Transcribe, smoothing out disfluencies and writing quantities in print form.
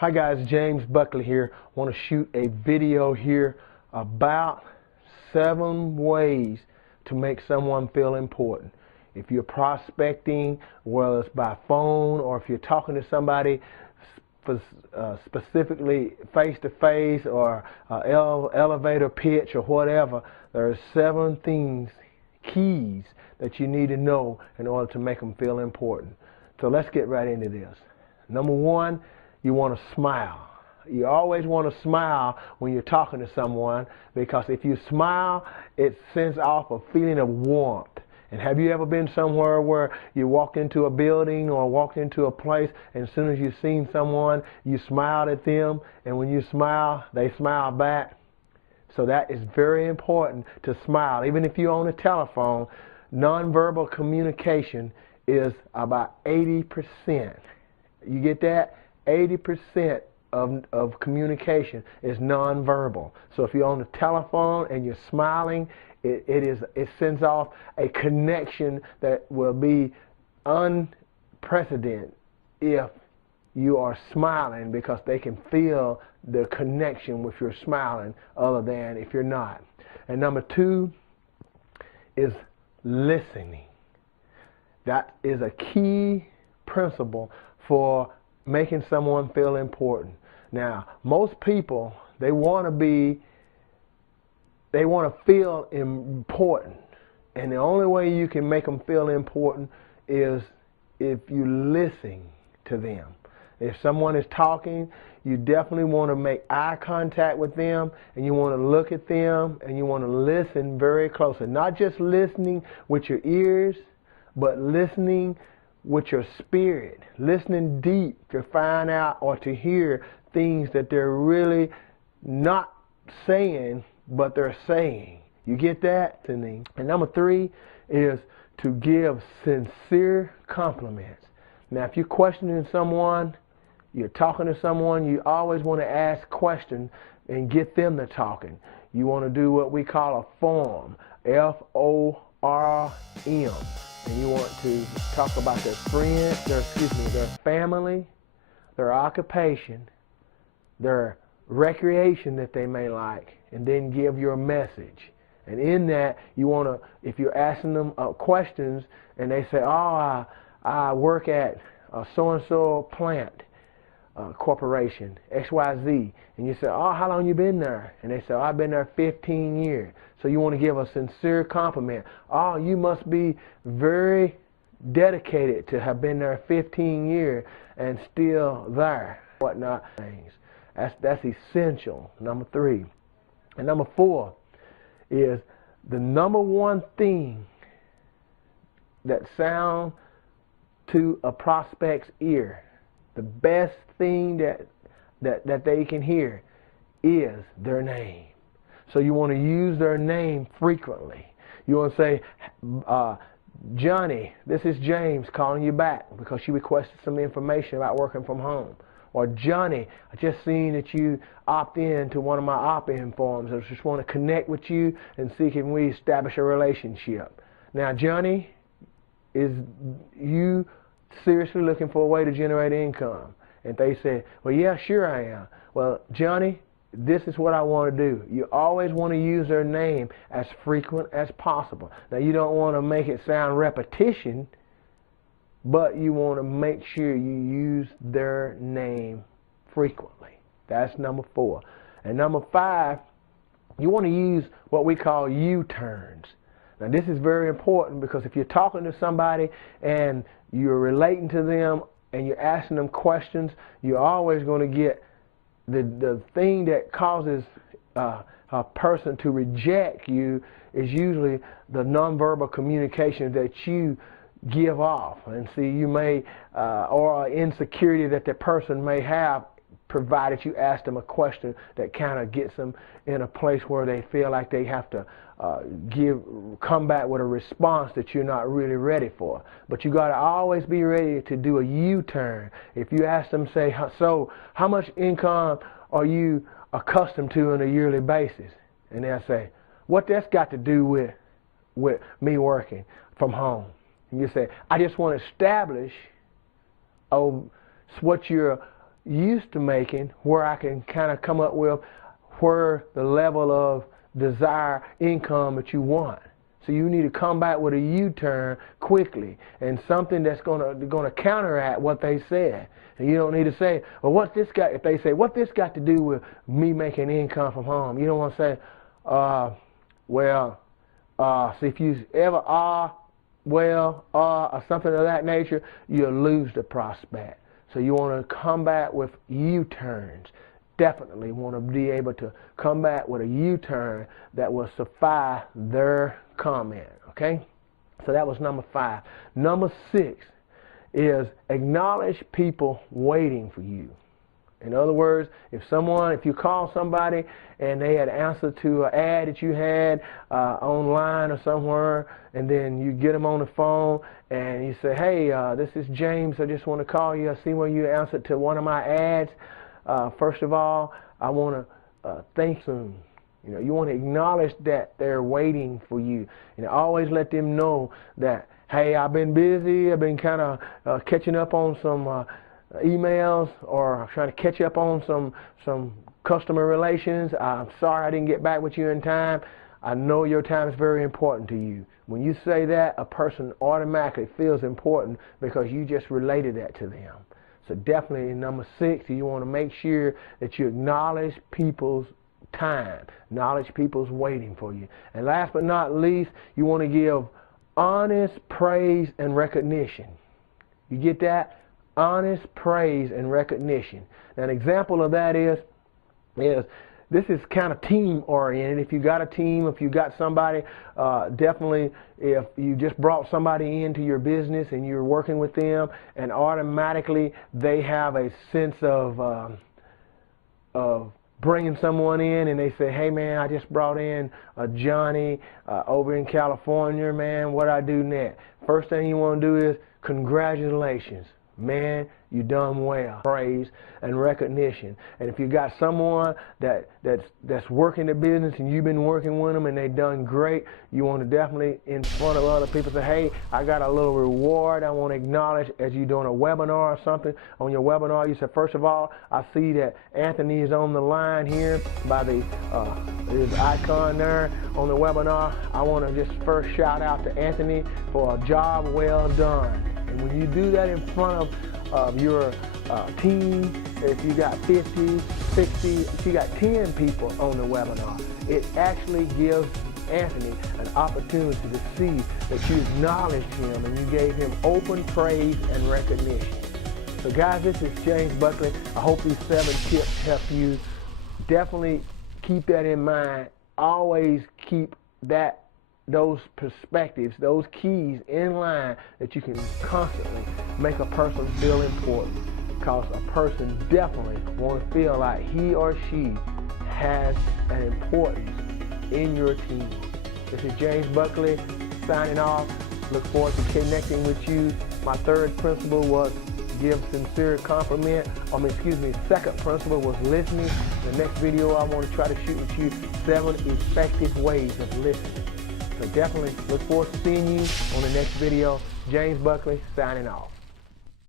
Hi guys, James Buckley here. I want to shoot a video here about 7 ways to make someone feel important. If you're prospecting, whether it's by phone or if you're talking to somebody specifically face-to-face or elevator pitch or whatever, there are 7 keys that you need to know in order to make them feel important. So let's get right into this. Number 1, you want to smile. You always want to smile when you're talking to someone, because if you smile, it sends off a feeling of warmth. And have you ever been somewhere where you walked into a building or walked into a place, and as soon as you've seen someone, you smiled at them, and when you smile, they smile back? So that is very important, to smile. Even if you're on a telephone, nonverbal communication is about 80%. You get that? 80% of communication is nonverbal. So if you're on the telephone and you're smiling, it sends off a connection that will be unprecedented if you are smiling, because they can feel the connection with your smiling, other than if you're not. And number 2 is listening. That is a key principle for making someone feel important. Now, most people, they want to feel important, and the only way you can make them feel important is if you listen to them. If someone is talking, you definitely want to make eye contact with them, and you want to look at them, and you want to listen very closely. Not just listening with your ears, but listening with your spirit, listening deep to find out or to hear things that they're really not saying, but they're saying. You get that? And number 3 is to give sincere compliments. Now, if you're questioning someone, you're talking to someone, you always want to ask questions and get them to talking. You want to do what we call a form, FORM. And you want to talk about their friends, their family, their occupation, their recreation that they may like, and then give your message. And in that, you want to, if you're asking them questions and they say, oh, I work at so-and-so plant, corporation, XYZ, and you say, oh, how long you been there? And they say, oh, I've been there 15 years. So you want to give a sincere compliment. Oh, you must be very dedicated to have been there 15 years and still there. Whatnot things. That's essential. Number 3. And number 4 is the number 1 thing that sounds to a prospect's ear. The best thing that they can hear is their name. So you want to use their name frequently. You want to say, Johnny, this is James calling you back because you requested some information about working from home. Or Johnny, I just seen that you opt in to one of my opt-in forms. I just want to connect with you and see if we establish a relationship. Now, Johnny, is you seriously looking for a way to generate income? And they say, well, yeah, sure I am. Well, Johnny, this is what I want to do. You always want to use their name as frequent as possible. Now, you don't want to make it sound repetition, but you want to make sure you use their name frequently. That's number 4. And number 5, you want to use what we call U-turns. Now, this is very important, because if you're talking to somebody and you're relating to them and you're asking them questions, you're always going to get the thing that causes a person to reject you is usually the nonverbal communication that you give off. And see, you may, or insecurity that the person may have, provided you ask them a question that kind of gets them in a place where they feel like they have to come back with a response that you're not really ready for. But you got to always be ready to do a U-turn. If you ask them, say, so how much income are you accustomed to on a yearly basis? And they'll say, what that's got to do with me working from home? And you say, I just want to establish what your used to making, where I can kind of come up with where the level of desired income that you want. So you need to come back with a U-turn quickly and something that's gonna counteract what they said. And you don't need to say, well, what's this got, if they say, what this got to do with me making income from home? You don't want to say, so if you ever or something of that nature, you'll lose the prospect. So you want to come back with U-turns. Definitely want to be able to come back with a U-turn that will suffice their comment, okay? So that was number 5. Number 6 is acknowledge people waiting for you. In other words, if you call somebody and they had answered to an ad that you had online or somewhere, and then you get them on the phone and you say, hey, this is James, I just want to call you. I see where you answered to one of my ads. First of all, I want to thank you. You know, you want to acknowledge that they're waiting for you, and always let them know that, hey, I've been busy. I've been kind of catching up on some emails, or trying to catch up on some customer relations. I'm sorry I didn't get back with you in time. I know your time is very important to you. When you say that, a person automatically feels important because you just related that to them. So definitely in number 6, you want to make sure that you acknowledge people's time, acknowledge people's waiting for you. And last but not least, you want to give honest praise and recognition. You get that? Honest praise and recognition. Now, an example of that is this is kind of team oriented. If you got a team, if you got somebody, definitely if you just brought somebody into your business and you're working with them, and automatically they have a sense of bringing someone in, and they say, hey man, I just brought in Johnny over in California, man, what I do next? First thing you want to do is congratulations. Man, you done well. Praise and recognition. And if you got someone that's working the business and you've been working with them and they done great, you want to definitely in front of other people say, hey, I got a little reward I want to acknowledge. As you're doing a webinar or something, on your webinar you said, first of all, I see that Anthony is on the line here by his icon there on the webinar. I want to just first shout out to Anthony for a job well done. And when you do that in front of your team, if you got 50, 60, if you got 10 people on the webinar, it actually gives Anthony an opportunity to see that you acknowledged him and you gave him open praise and recognition. So guys, this is James Buckley. I hope these 7 tips help you. Definitely keep that in mind. Always keep those perspectives, those keys in line, that you can constantly make a person feel important, because a person definitely want to feel like he or she has an importance in your team. This is James Buckley signing off. Look forward to connecting with you. My 3rd principle was give sincere compliment. Second principle was listening. The next video I want to try to shoot with you 7 effective ways of listening. So definitely look forward to seeing you on the next video. James Buckley signing off.